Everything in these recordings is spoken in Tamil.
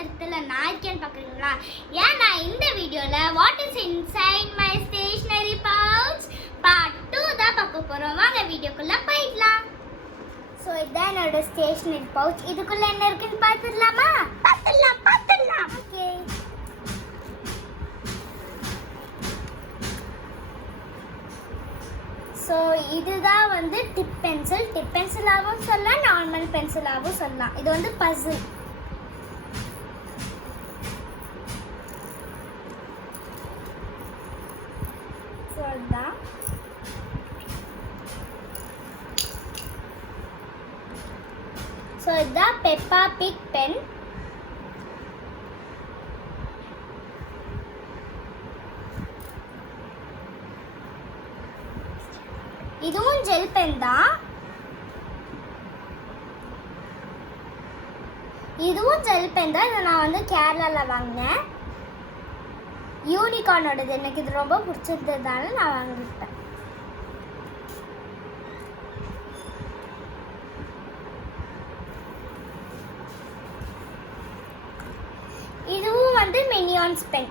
இடத்துல நான் இருக்கேன்னு பார்க்குறீங்களா? ஏன்னா இந்த வீடியோவில் what is inside my stationery pouch part 2 தான் பார்க்க போகிறோம். வாங்க வீடியோக்குள்ளே போயிடலாம். ஸோ இதுதான் என்னோட ஸ்டேஷ்னரி பவுச். இதுக்குள்ளே என்ன இருக்குன்னு பார்த்துடலாமா? பார்த்துடலாம். ஓகே. ஸோ இதுதான் வந்து டிப் பென்சிலாகவும் சொல்லலாம், நார்மல் பென்சிலாகவும் சொல்லலாம். இது வந்து பசில். ஸோ அதுதான். ஸோ இதுதான் பெப்பா பிக் பென். இதுவும் ஜெல் பென் தான். இதை நான் வந்து கேரளாவில் வாங்கினேன். யூனிகார்னோடது. எனக்கு இது ரொம்ப பிடிச்சிருந்ததுனால நான் வாங்கிட்டேன். இதுவும் வந்து மினியான்ஸ் பென்.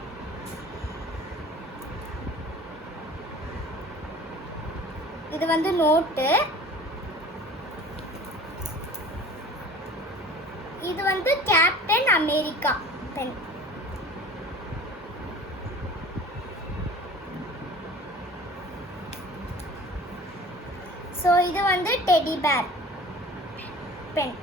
இது வந்து நோட்டு. இது வந்து கேப்டன் அமெரிக்கா பென். ஸோ இது வந்து டெடி பேர் பென்.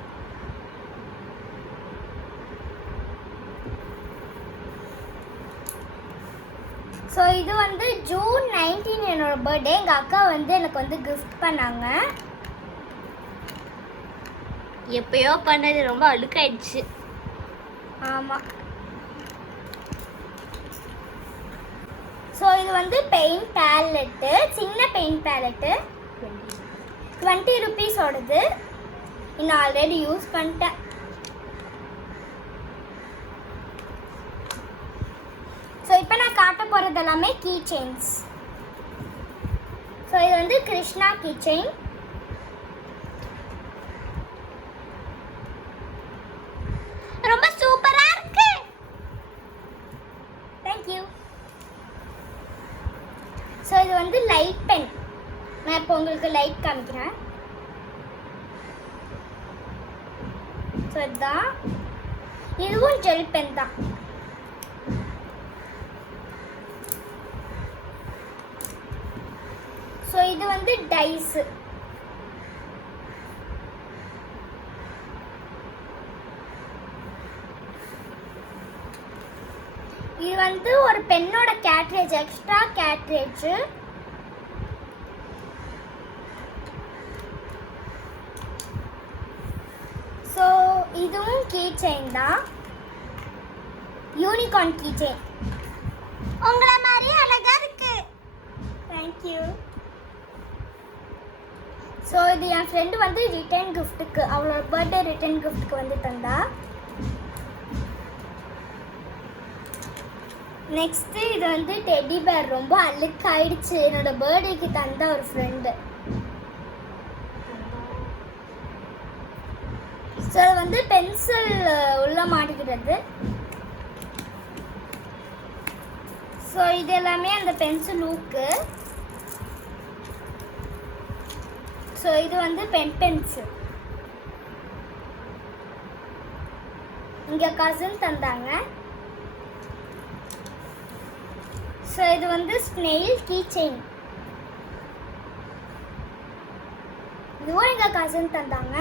ஸோ இது வந்து ஜூன் 19 என்னோட பர்த்டே. எங்கள் அக்கா வந்து எனக்கு வந்து கிஃப்ட் பண்ணாங்க. எப்பயோ பண்ணது ரொம்ப அழுக்காயிடுச்சு. ஆமாம். ஸோ இது வந்து பெயிண்ட் பேலெட்டு, சின்ன பெயிண்ட் பேலெட்டு. 20 ரூபீஸோடது. இன்னும் ஆல்ரெடி யூஸ் பண்ணிட்டேன். ஸோ இப்போ நான் காட்ட போகிறது எல்லாமே கீ செயின்ஸ். ஸோ இது வந்து கிருஷ்ணா கீ செயின். ரொம்ப சூப்பராக இருக்கு. தேங்க்யூ. ஸோ இது வந்து லைட் பென். நான் இப்போ உங்களுக்கு லைட் காமிக்கிறேன். ஸோ இதுதான். இதுவும் ஜெல் பென் தான். ஸோ இது வந்து டைஸ். இது வந்து ஒரு பென்னோட கேட்ரேஜ், எக்ஸ்ட்ரா கேட்ரேஜ். ஸோ இதுவும் கீ செயின் தான். Unicorn key chain. உங்களை மாதிரி அழகா இருக்கு. தேங்க்யூ. ஸோ இது என் ஃப்ரெண்டு வந்து ரிட்டர்ன் கிஃப்ட்டுக்கு, அவளோட பர்த்டே ரிட்டர்ன் கிஃப்ட்டுக்கு வந்து தந்தா. நெக்ஸ்ட்டு இது வந்து டெடி பேர். ரொம்ப அழுக்காயிடுச்சு. என்னோட பர்த்டேக்கு தந்த ஒரு ஃப்ரெண்டு. ஸோ அது வந்து பென்சில் உள்ள மாட்டிக்கிறது. ஸோ இது எல்லாமே அந்த பென்சில் லூக்கு. ஸோ இது வந்து பென்சில். இங்கே கசின் தந்தாங்க. ஸோ இது வந்து ஸ்னெயில் கீ செயின். இதுவும் எங்கள் கசின் தந்தாங்க.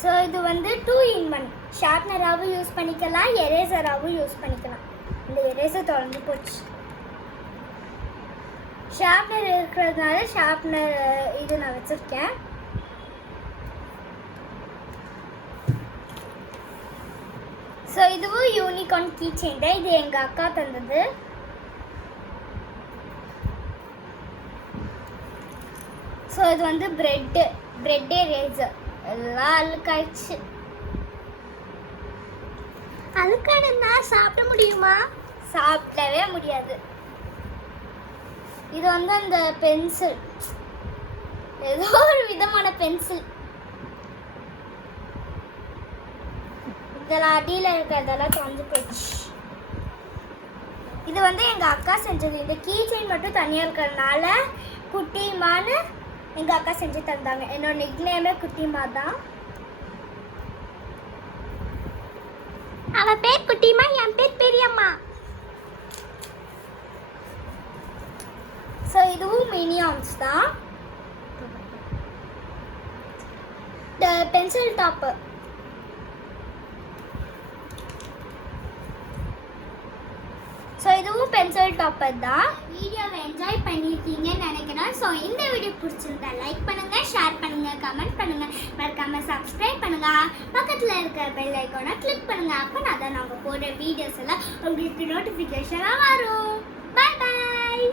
ஸோ இது வந்து 2 in 1. ஷார்ப்னராகவும் யூஸ் பண்ணிக்கலாம், எரேசராகவும் யூஸ் பண்ணிக்கலாம். இந்த எரேசர் தொடர்ந்து போச்சு. ஷார்ப்னர் இருக்கிறதுனால ஷார்ப்னர் இது நான் வச்சுருக்கேன். ஸோ இதுவும் யூனிகார்ன் கீ செயின் தான். இது எங்கள் அக்கா தந்தது. ஸோ இது வந்து பிரெட் எரேசர். எல்லாம் அழுக்காயிடுச்சு. அழுக்காடுன்னா சாப்பிட முடியுமா? சாப்பிடவே முடியாது. இது வந்து அந்த பென்சில், ஏதோ ஒரு விதமான பென்சில். இதெல்லாம் அடியில் இருக்கிறதெல்லாம் தொலைஞ்சு போச்சு. இது வந்து எங்கள் அக்கா செஞ்சது. இந்த கீ செயின் மட்டும் தனியாக இருக்கிறதுனால குட்டிமான்னு எங்கள் அக்கா செஞ்சு தந்தாங்க. என்னோட நிக்நேமே குட்டிமா தான். அவ பேர் குட்டிமா, என் பேர் பெரியம்மா. ஸோ இதுவும் மினியான்ஸ் தான். Pencil top. ஸோ இதுவும் பென்சில் டாப்பர் தான். வீடியோவை என்ஜாய் பண்ணியிருக்கீங்கன்னு நினைக்கிறேன். ஸோ இந்த வீடியோ பிடிச்சிருந்தா லைக் பண்ணுங்கள், ஷேர் பண்ணுங்கள், கமெண்ட் பண்ணுங்கள், மறக்காமல் சப்ஸ்கிரைப் பண்ணுங்கள். பக்கத்தில் இருக்கிற பெல் ஐக்கானை கிளிக் பண்ணுங்கள். அப்போ நான் தான் நாங்கள் போடுற வீடியோஸ் எல்லாம் உங்களுக்கு நோட்டிஃபிகேஷனாக வரும். பாய் பாய்.